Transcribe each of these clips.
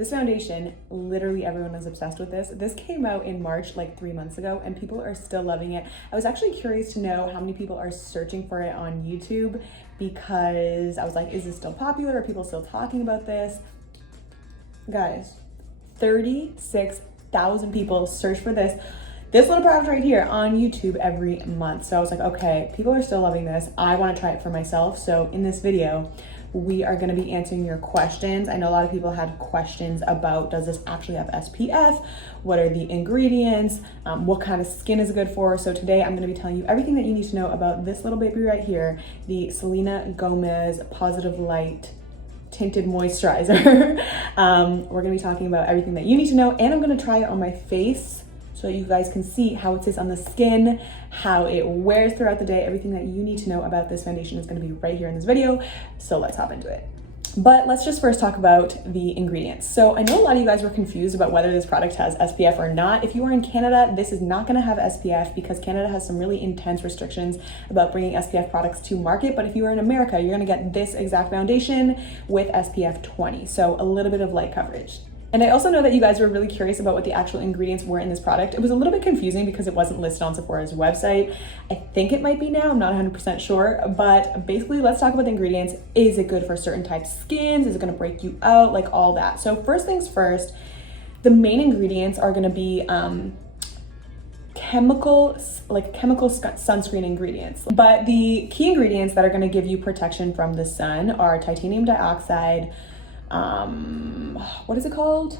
This foundation, literally everyone is obsessed with this. This came out in March, like 3 months ago, and people are still loving it. I was actually curious to know how many people are searching for it on YouTube, because I was like, is this still popular? Are people still talking about this? Guys, 36,000 people search for this little product right here on YouTube every month. So I was like, okay, people are still loving this. I want to try it for myself. So in this video, we are going to be answering your questions. I know a lot of people had questions about, does this actually have SPF? What are the ingredients? What kind of skin is it good for? So today I'm going to be telling you everything that you need to know about this little baby right here, the Selena Gomez Positive Light Tinted Moisturizer. We're going to be talking about everything that you need to know, and I'm going to try it on my face so you guys can see how it sits on the skin, how it wears throughout the day. Everything that you need to know about this foundation is going to be right here in this video. So let's hop into it. But let's just first talk about the ingredients. So I know a lot of you guys were confused about whether this product has SPF or not. If you are in Canada, this is not going to have SPF because Canada has some really intense restrictions about bringing SPF products to market. But if you are in America, you're going to get this exact foundation with SPF 20. So a little bit of light coverage. And I also know that you guys were really curious about what the actual ingredients were in this product. It was a little bit confusing because it wasn't listed on Sephora's website. I think it might be now, I'm not 100% sure, but basically let's talk about the ingredients. Is it good for certain types of skins? Is it gonna break you out? Like all that. So first things first, the main ingredients are gonna be chemical sunscreen ingredients. But the key ingredients that are gonna give you protection from the sun are titanium dioxide, what is it called?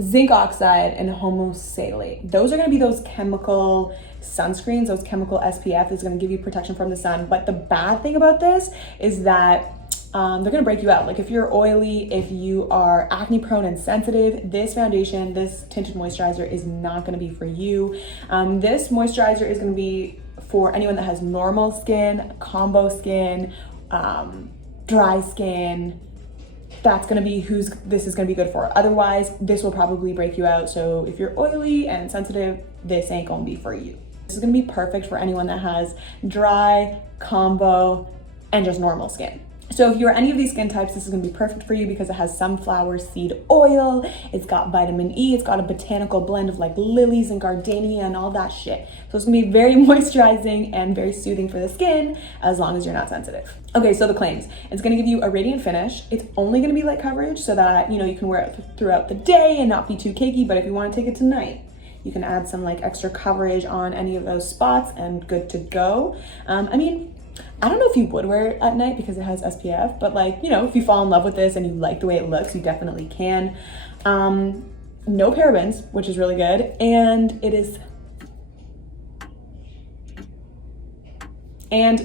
Zinc oxide and homosalate. Those are going to be those chemical sunscreens, those chemical SPF is going to give you protection from the sun. But the bad thing about this is that they're going to break you out. Like if you're oily, if you are acne prone and sensitive, this foundation, this tinted moisturizer is not going to be for you. This moisturizer is going to be for anyone that has normal skin, combo skin, dry skin. That's gonna be who's this is gonna be good for. Otherwise, this will probably break you out. So if you're oily and sensitive, this ain't gonna be for you. This is gonna be perfect for anyone that has dry, combo, and just normal skin. So if you're any of these skin types, this is gonna be perfect for you because it has sunflower seed oil, it's got vitamin E, it's got a botanical blend of like lilies and gardenia and all that shit. So it's gonna be very moisturizing and very soothing for the skin as long as you're not sensitive. Okay, so the claims. It's gonna give you a radiant finish. It's only gonna be light coverage so that, you know, you can wear it throughout the day and not be too cakey, but if you wanna take it tonight, you can add some like extra coverage on any of those spots and good to go. I don't know if you would wear it at night because it has SPF, but like, you know, if you fall in love with this and you like the way it looks, you definitely can. No parabens, which is really good. And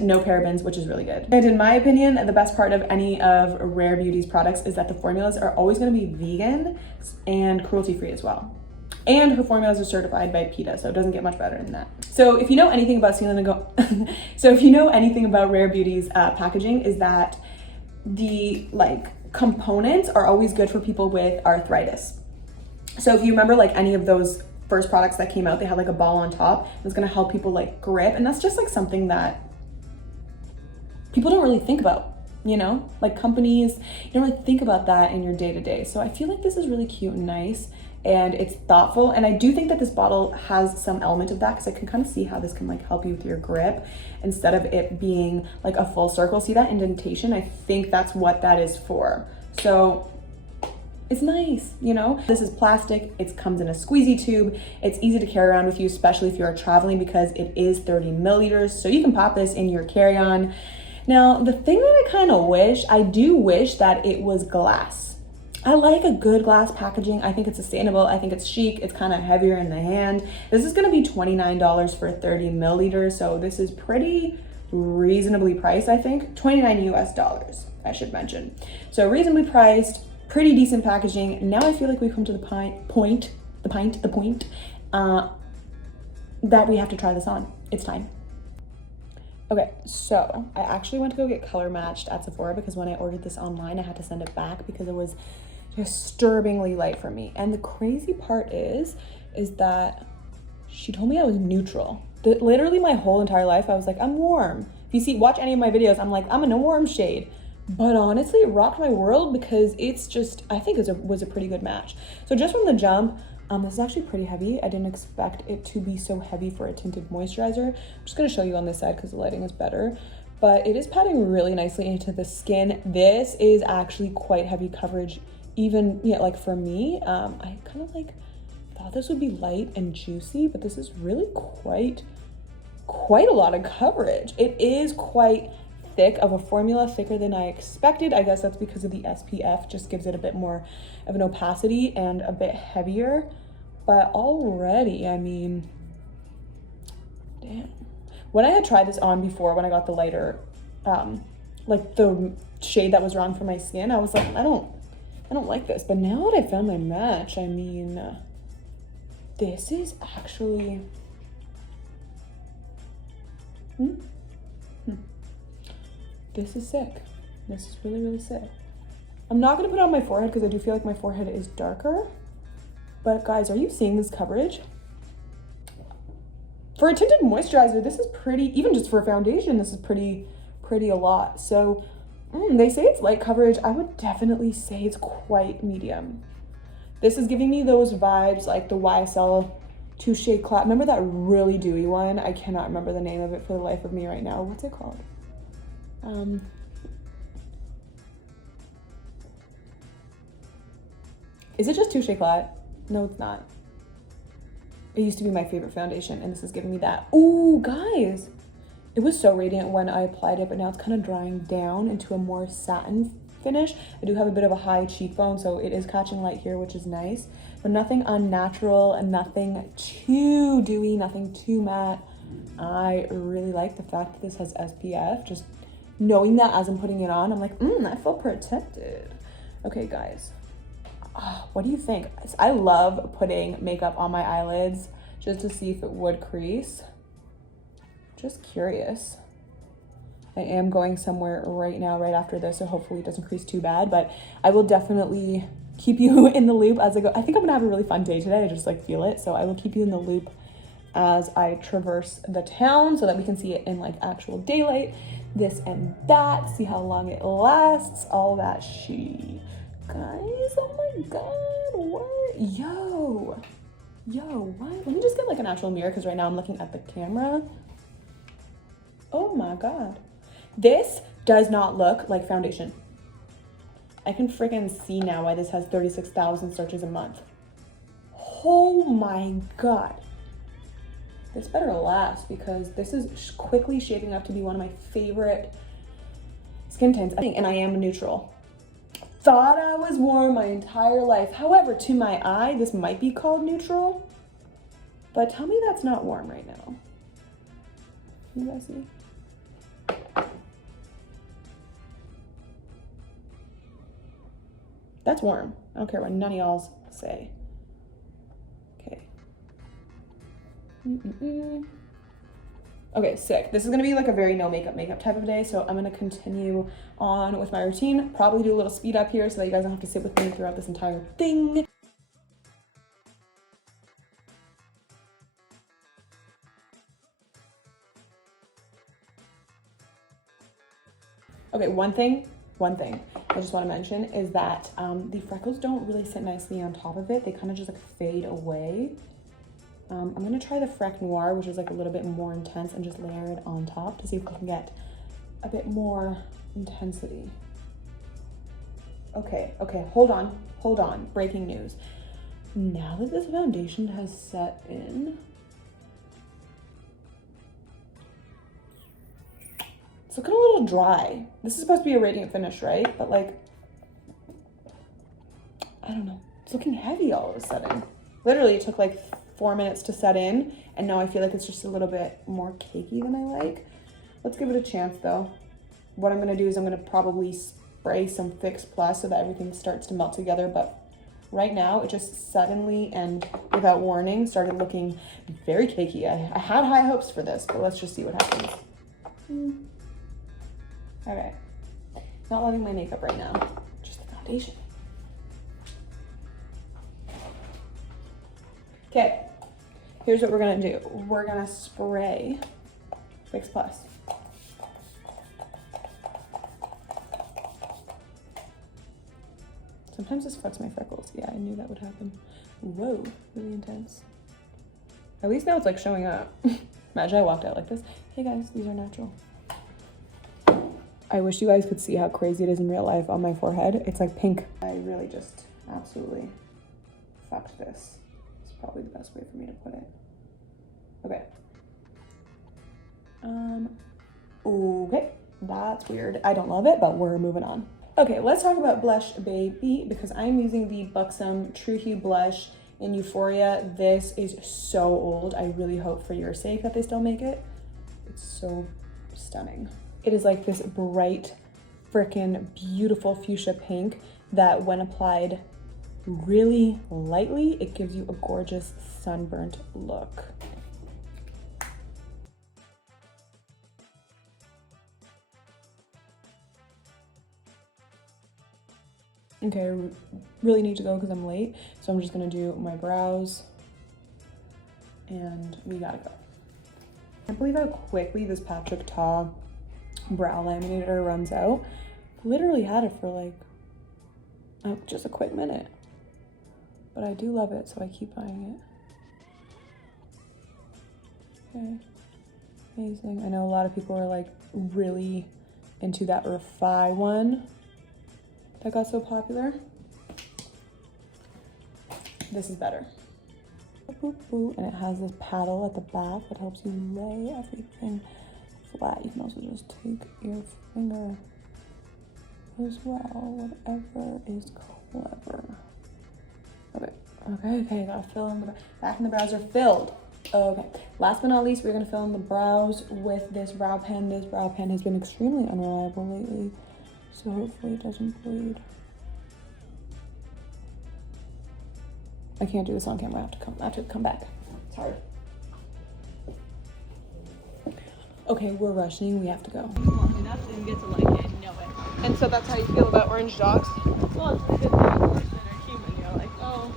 no parabens, which is really good. And in my opinion, the best part of any of Rare Beauty's products is that the formulas are always gonna be vegan and cruelty-free as well. And her formulas are certified by PETA, so it doesn't get much better than that. So if you know anything about if you know anything about Rare Beauty's packaging, is that the like components are always good for people with arthritis. So if you remember like any of those first products that came out, they had like a ball on top. It was gonna help people like grip, and that's just like something that people don't really think about, you know? Like companies, you don't really think about that in your day-to-day. So I feel like this is really cute and nice, and it's thoughtful. And I do think that this bottle has some element of that because I can kind of see how this can like help you with your grip instead of it being like a full circle. See that indentation? I think that's what that is for. So it's nice, you know? This is plastic, it comes in a squeezy tube. It's easy to carry around with you, especially if you're traveling because it is 30 milliliters. So you can pop this in your carry-on. Now, the thing that I do wish that it was glass. I like a good glass packaging. I think it's sustainable. I think it's chic. It's kind of heavier in the hand. This is gonna be $29 for 30 milliliters. So this is pretty reasonably priced, I think. $29 US, I should mention. So reasonably priced, pretty decent packaging. Now I feel like we've come to the point that we have to try this on. It's time. Okay, so I actually went to go get color matched at Sephora because when I ordered this online, I had to send it back because it was disturbingly light for me. And the crazy part is that she told me I was neutral. Literally my whole entire life, I was like, I'm warm. If you watch any of my videos, I'm like, I'm in a warm shade. But honestly, it rocked my world because it's just, I think it was a pretty good match. So just from the jump, this is actually pretty heavy. I didn't expect it to be so heavy for a tinted moisturizer. I'm just gonna show you on this side because the lighting is better. But it is patting really nicely into the skin. This is actually quite heavy coverage, even, yeah, like for me. I kind of like thought this would be light and juicy, but this is really quite a lot of coverage. It is quite thick of a formula, thicker than I expected. I guess that's because of the SPF, just gives it a bit more of an opacity and a bit heavier. But already, I mean, damn. When I had tried this on before, when I got the lighter, like the shade that was wrong for my skin, I was like, I don't like this. But now that I found my match, I mean, this is actually, this is sick. This is really, really sick. I'm not gonna put it on my forehead because I do feel like my forehead is darker. But guys, are you seeing this coverage? For a tinted moisturizer, this is pretty, even just for a foundation, this is pretty a lot. So they say it's light coverage. I would definitely say it's quite medium. This is giving me those vibes like the YSL Touche Cloud. Remember that really dewy one? I cannot remember the name of it for the life of me right now. What's it called? Is it just Touche Cloud? No, it's not. It used to be my favorite foundation, and this is giving me that. Ooh, guys. It was so radiant when I applied it, but now it's kind of drying down into a more satin finish. I do have a bit of a high cheekbone, so it is catching light here, which is nice. But nothing unnatural and nothing too dewy, nothing too matte. I really like the fact that this has SPF. Just knowing that as I'm putting it on, I'm like, I feel protected. Okay, guys. What do you think? I love putting makeup on my eyelids just to see if it would crease. Just curious. I am going somewhere right now, right after this, so hopefully it doesn't crease too bad, but I will definitely keep you in the loop as I go. I think I'm gonna have a really fun day today. I just like feel it. So I will keep you in the loop as I traverse the town so that we can see it in like actual daylight, this and that, see how long it lasts, all that shit. Guys, oh my God, what? Yo, what? Let me just get like an actual mirror because right now I'm looking at the camera. Oh my God. This does not look like foundation. I can freaking see now why this has 36,000 searches a month. Oh my God. This better last because this is quickly shaping up to be one of my favorite skin tints. And I am neutral. Thought I was warm my entire life. However, to my eye, this might be called neutral, but tell me that's not warm right now. You guys see? That's warm. I don't care what none of y'all say. Okay. Okay, sick. This is gonna be like a very no makeup type of day, so I'm gonna continue on with my routine. Probably do a little speed up here so that you guys don't have to sit with me throughout this entire thing. Okay, one thing I just want to mention is that the freckles don't really sit nicely on top of it. They kind of just like fade away. I'm gonna try the Freck Noir, which is like a little bit more intense, and just layer it on top to see if we can get a bit more intensity. Okay, hold on, breaking news. Now that this foundation has set in, it's looking a little dry. This is supposed to be a radiant finish, right? But like, I don't know. It's looking heavy all of a sudden. Literally, it took like 4 minutes to set in, and now I feel like it's just a little bit more cakey than I like. Let's give it a chance though. What I'm gonna do is I'm gonna probably spray some Fix Plus so that everything starts to melt together, but right now it just suddenly and without warning started looking very cakey. I had high hopes for this, but let's just see what happens. Okay, not loving my makeup right now, just the foundation. Okay, here's what we're gonna do. We're gonna spray Fix Plus. Sometimes this fucks my freckles. Yeah, I knew that would happen. Whoa, really intense. At least now it's like showing up. Imagine I walked out like this. Hey guys, these are natural. I wish you guys could see how crazy it is in real life on my forehead. It's like pink. I really just absolutely fucked this. It's probably the best way for me to put it. Okay. Okay, that's weird. I don't love it, but we're moving on. Okay, let's talk about Blush Baby because I'm using the Buxom True Hue Blush in Euphoria. This is so old. I really hope for your sake that they still make it. It's so stunning. It is like this bright, freaking beautiful fuchsia pink that when applied really lightly, it gives you a gorgeous sunburnt look. Okay, I really need to go because I'm late, so I'm just gonna do my brows and we gotta go. I can't believe how quickly this Patrick Ta brow laminator runs out. Literally had it for like just a quick minute, but I do love it, so I keep buying it. Okay, amazing. I know a lot of people are like really into that Refi one that got so popular. This is better. Boop, boop. And it has this paddle at the back that helps you lay everything flat. You can also just take your finger as well, whatever is clever. Okay, gotta fill in the back, and the brows are filled. Okay, last but not least, we're gonna fill in the brows with this brow pen. This brow pen has been extremely unreliable lately, so hopefully it doesn't bleed. I can't do this on camera. I have to come back. It's hard. Okay, we're rushing. We have to go. Long enough and get to like it and know it. And so that's how you feel about orange dogs? Well, it's a good thing person or human. You're like, oh,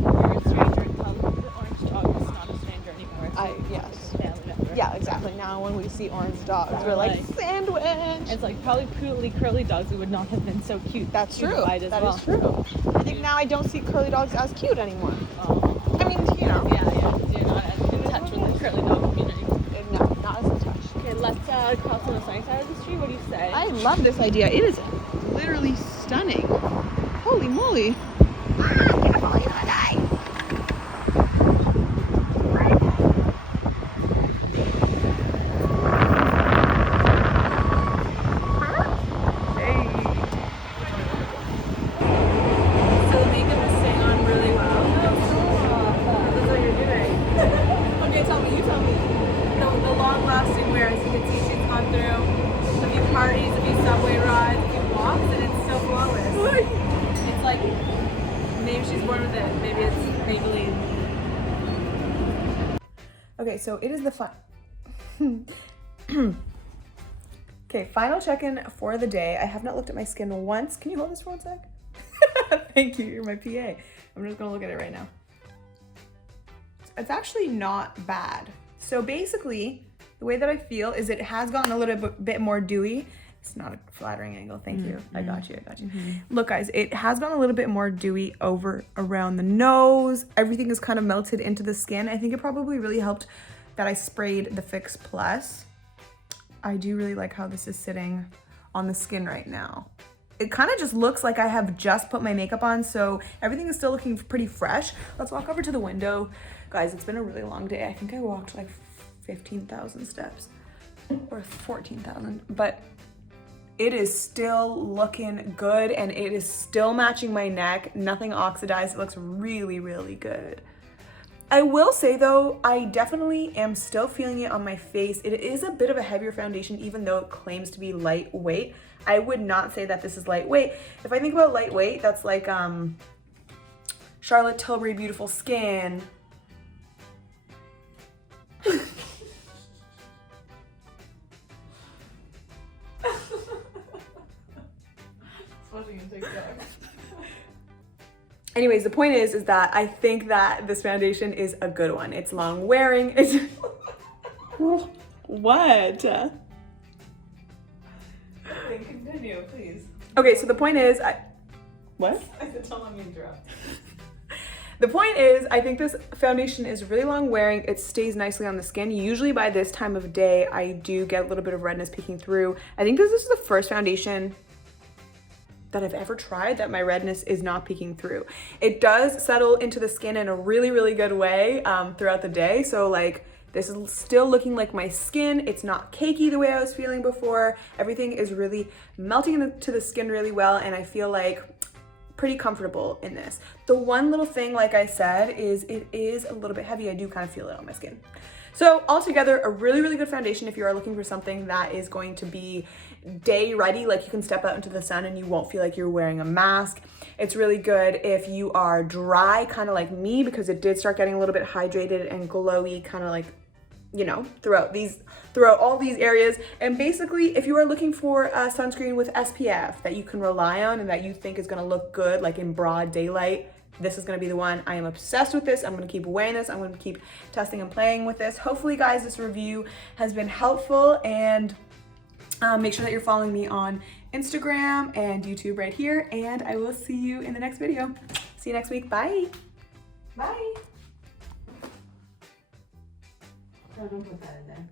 you're a stranger and come. The orange dog is not a stranger anymore. It's a family member. Yeah, exactly. Now when we see orange dogs, we're like, sandwich. It's like probably poodly curly dogs that would not have been so cute. That's true. That is true. I think now I don't see curly dogs as cute anymore. Oh. I mean, you know. Yeah, because you're not as in touch with the curly dog community. No, not as in touch. Okay, let's cross on the sunny side of the street. What do you say? I love this idea. It is literally stunning. Holy moly. Okay, so it is the Okay, final check-in for the day. I have not looked at my skin once. Can you hold this for 1 sec? Thank you, you're my PA. I'm just gonna look at it right now. It's actually not bad. So basically, the way that I feel is it has gotten a little bit more dewy. It's not a flattering angle, thank you. I got you. Look guys, it has gone a little bit more dewy over around the nose. Everything is kind of melted into the skin. I think it probably really helped that I sprayed the Fix Plus. I do really like how this is sitting on the skin right now. It kind of just looks like I have just put my makeup on, so everything is still looking pretty fresh. Let's walk over to the window. Guys, it's been a really long day. I think I walked like 15,000 steps or 14,000, but it is still looking good and it is still matching my neck. Nothing oxidized. It looks really, really good. I will say though, I definitely am still feeling it on my face. It is a bit of a heavier foundation, even though it claims to be lightweight. I would not say that this is lightweight. If I think about lightweight, that's like Charlotte Tilbury Beautiful Skin. Anyways, the point is that I think that this foundation is a good one. It's long wearing. It's what? Continue, please. Okay, so the point is, What? I said, don't let me interrupt. The point is, I think this foundation is really long wearing. It stays nicely on the skin. Usually by this time of day, I do get a little bit of redness peeking through. I think this is the first foundation that I've ever tried that my redness is not peeking through. It does settle into the skin in a really, really good way throughout the day. So like, this is still looking like my skin. It's not cakey the way I was feeling before. Everything is really melting into the skin really well, and I feel like pretty comfortable in this. The one little thing, like I said, is it is a little bit heavy. I do kind of feel it on my skin. So altogether, a really, really good foundation if you are looking for something that is going to be day ready, like you can step out into the sun and you won't feel like you're wearing a mask. It's really good if you are dry, kind of like me, because it did start getting a little bit hydrated and glowy, kind of like, you know, throughout all these areas. And basically, if you are looking for a sunscreen with SPF that you can rely on and that you think is going to look good, like in broad daylight, this is going to be the one. I am obsessed with this. I'm going to keep wearing this. I'm going to keep testing and playing with this. Hopefully, guys, this review has been helpful, and make sure that you're following me on Instagram and YouTube right here, and I will see you in the next video. See you next week. Bye. Bye. No, don't put that in there.